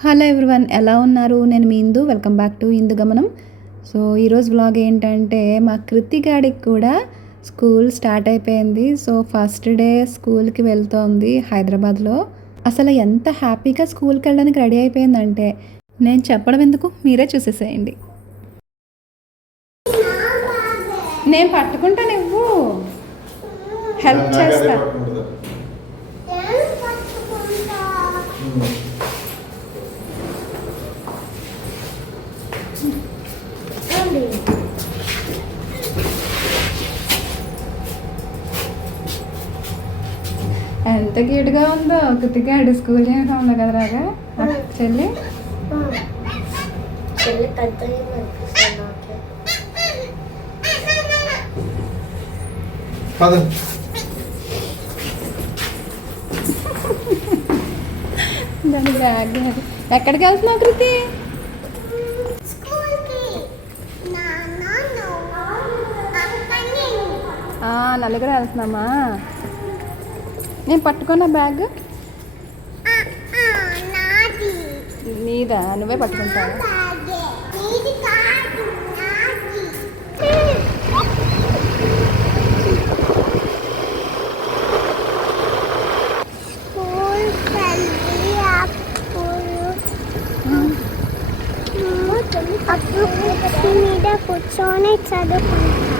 Hello everyone ఎలా ఉన్నారు? నేను మీ Indu. Welcome back to Indu Gamanam. So ఈరోజు వ్లాగ్ ఏంటంటే మా కృతిగాడికి కూడా స్కూల్ స్టార్ట్ అయిపోయింది. సో ఫస్ట్ డే స్కూల్కి వెళ్తోంది హైదరాబాద్లో. అసలు ఎంత హ్యాపీగా స్కూల్కి వెళ్ళడానికి రెడీ అయిపోయిందంటే నేను చెప్పడం ఎందుకు? మీరే చూసేసేయండి. నేను పట్టుకుంటా నువ్వు. హెల్ప్ చేస్తా. ఎంత క్యూట్గా ఉందో. కృతికాడు స్కూల్ యూనిఫామ్లో కదా రాగా? చెల్లి? చెల్లి పెద్దగా అనిపిస్తుంది నాకు. పదండి దాని బ్యాగ్. ఎక్కడికి వెళ్తున్నావు కృతి? నలుగురు వెళ్తున్నామా? నేను పట్టుకున్న బ్యాగ్ నాది నీదా నువ్వే పట్టుకుంటావా బ్యాగే నీది కాదు నాది స్కూల్ వెళ్ళి అప్పుడు అప్పుడు కుర్చీ మీద కూర్చొని చదువుకుంటా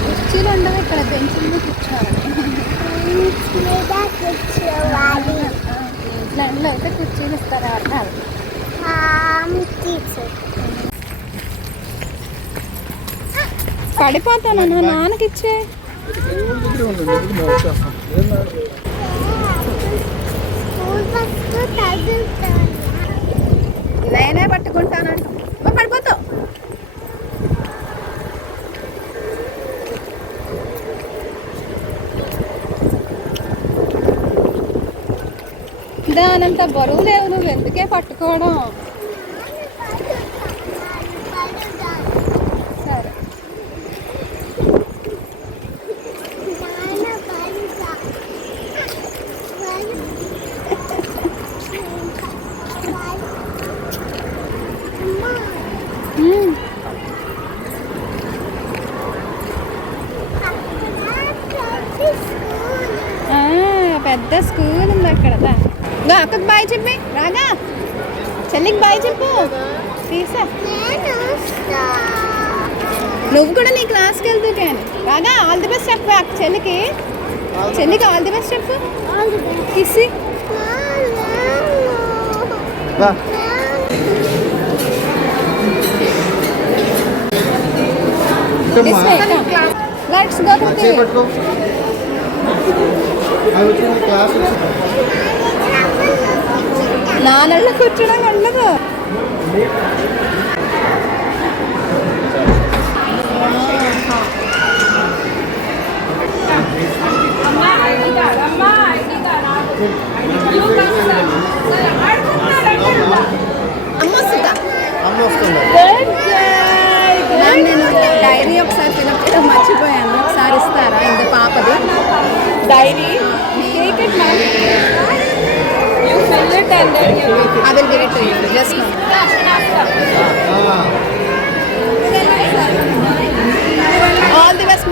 కుర్చీలు ఉండవు ఇక్కడ బెంచ్ మీద కూర్చోవాలి బెంచ్ మీద కూర్చోవాలి ఇంట్లో అయితే కుర్చీలు ఇస్తారా అర్థాలు పడిపోతాను. నా నాన్నకి ఇచ్చే స్కూల్ దానంత బరువు లేవు నువ్వు ఎందుకే పట్టుకోవడం? సరే. ఆ, పెద్ద స్కూల్ ఉంది అక్కడ దా. గా అక్కకి బాయ్ చెప్పి రాగా చెల్లికి బాయ్ చెప్పు తీసా నువ్వు కూడా నీ క్లాస్కి వెళ్తూ కానీ రాగా ఆల్ ది బెస్ట్ చెప్పు అక్క చెల్లికి చెల్లికి ఆల్ ది బెస్ట్ చెప్పు కిసి లెట్స్ గో కృతి పట్టుకో అవి వచ్చి నీ క్లాస్ అమ్మ వస్తుంది. మ్యామ్, నేను డైరీ ఒకసారి ఫిలప్ చేయడం మర్చిపోయాను. ఒకసారి ఇస్తారా? ఇంత పాపది. Diary? I will give it to you. Just now. All the best,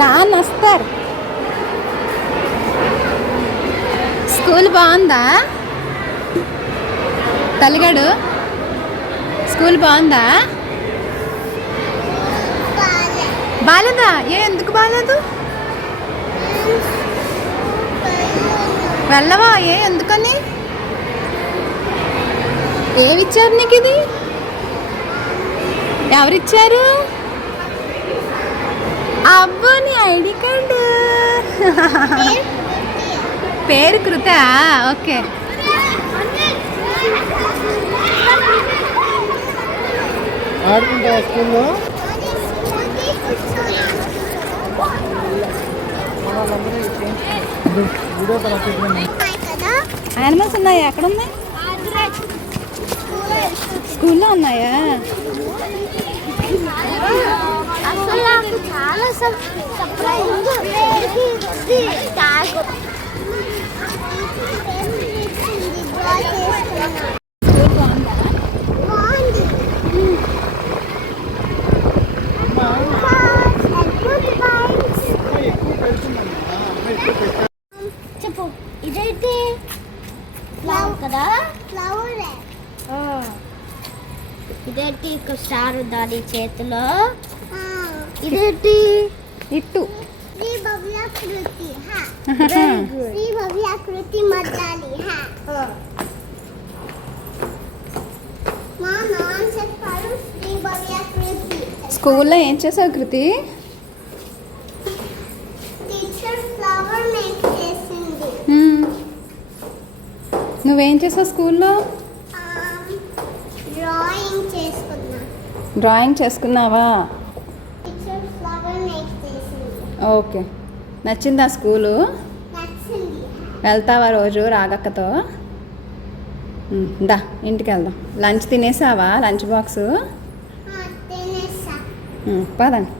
నాన్న వస్తారు స్కూల్ బాగుందా తల్లిగాడు స్కూల్ బాగుందా బాలేదా ఏ ఎందుకు బాలేదు వెళ్ళవా? ఏ ఎందుకని? ఏమిచ్చారు నీకు ఇది ఎవరిచ్చారు? అబ్బో నీ ఐడి కార్డు. పేరు కృత. ఓకే. ఆడుకుంటా స్కూల్లో యానిమల్స్ ఉన్నాయా? ఎక్కడ ఉన్నాయి స్కూల్లో ఉన్నాయా? అసలు నాకు చాలా సర్ప్రైజ్ ఇదేంటి స్టార్ దాని చేతిలో? ఇదేంటి? ఇట్టు. శ్రీ భవ్యాకృతి. శ్రీ భవ్యాకృతి మద్దాలి మా నాన్న చెప్పారు శ్రీ భవ్యాకృతి. స్కూల్లో ఏం చేసావు కృతి? నువ్వేం చేసావు స్కూల్లో? డ్రాయింగ్ చేసుకున్నా. డ్రాయింగ్ చేసుకున్నావా? ఓకే. నచ్చిందా స్కూలు? వెళ్తావా రోజు రాగక్కతో? దా ఇంటికి వెళ్దాం. లంచ్ తినేసావా? Lunch box? పదండి.